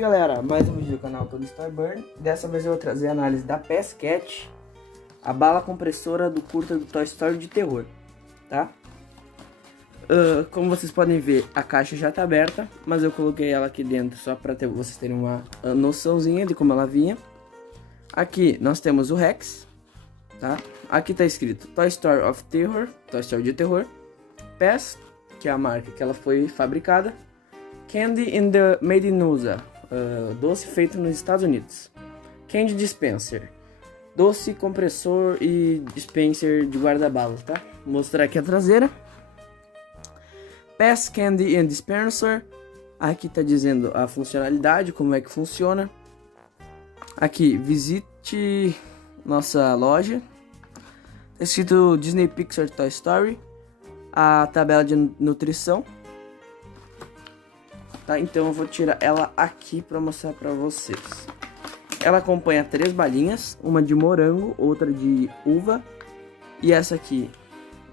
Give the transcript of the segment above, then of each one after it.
galera, mais um vídeo do canal Tony Starburn. Dessa vez eu vou trazer a análise da PES Cat, a bala compressora do curta do Toy Story de terror, tá? Como vocês podem ver, a caixa já tá aberta, mas eu coloquei ela aqui dentro só para vocês terem uma noçãozinha de como ela vinha. Aqui nós temos o Rex, tá? Aqui tá escrito Toy Story of Terror, Toy Story de terror, PES, que é a marca que ela foi fabricada, Candy in the Made in USA, doce feito nos Estados Unidos, Candy Dispenser, doce compressor e dispenser de guarda-balas, tá? Vou mostrar aqui a traseira. PES Candy and Dispenser, aqui tá dizendo a funcionalidade, como é que funciona. Aqui, visite nossa loja, tá escrito Disney Pixar Toy Story, a tabela de nutrição. Tá, então eu vou tirar ela aqui para mostrar para vocês. Ela acompanha 3 balinhas, uma de morango, outra de uva e essa aqui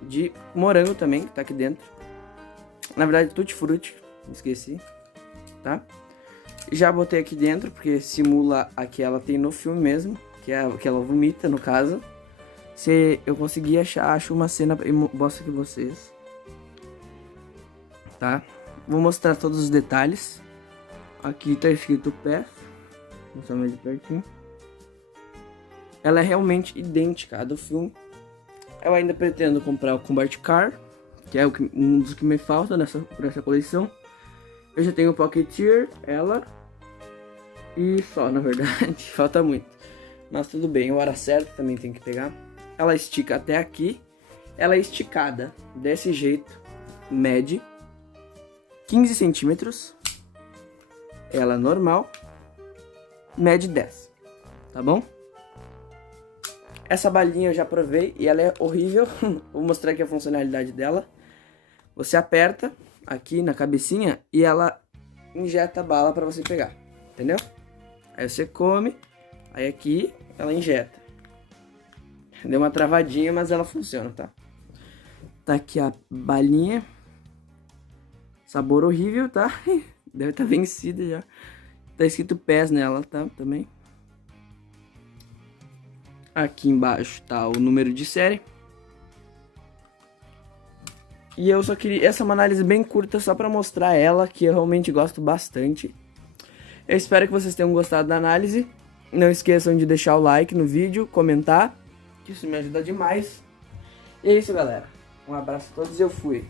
de morango também, que tá aqui dentro. Na verdade, tutti frutti, esqueci, tá? Já botei aqui dentro porque simula a que ela tem no filme mesmo, que é a que ela vomita no caso. Se eu conseguir achar, acho uma cena e mostro aqui vocês, tá? Vou mostrar todos os detalhes. Aqui tá escrito PES. Vou mostrar mais de pertinho. Ela é realmente idêntica à do filme. Eu ainda pretendo comprar o Combat Car, que é um dos que me falta por essa coleção. Eu já tenho o Pocketeer, ela. E só, na verdade. Falta muito. Mas tudo bem, a hora certa também tem que pegar. Ela estica até aqui. Ela é esticada desse jeito. Mede 15 centímetros. Ela normal mede 10, tá bom? Essa balinha eu já provei e ela é horrível. Vou mostrar aqui a funcionalidade dela. Você aperta aqui na cabecinha e ela injeta a bala para você pegar, entendeu? Aí você come, aí aqui ela injeta. Deu uma travadinha, mas ela funciona, tá? Tá aqui a balinha. Sabor horrível, tá? Deve estar vencida já. Tá escrito PES nela, tá? Também. Aqui embaixo tá o número de série. E eu só queria... Essa é uma análise bem curta só pra mostrar ela, que eu realmente gosto bastante. Eu espero que vocês tenham gostado da análise. Não esqueçam de deixar o like no vídeo, comentar, que isso me ajuda demais. E é isso, galera. Um abraço a todos e eu fui.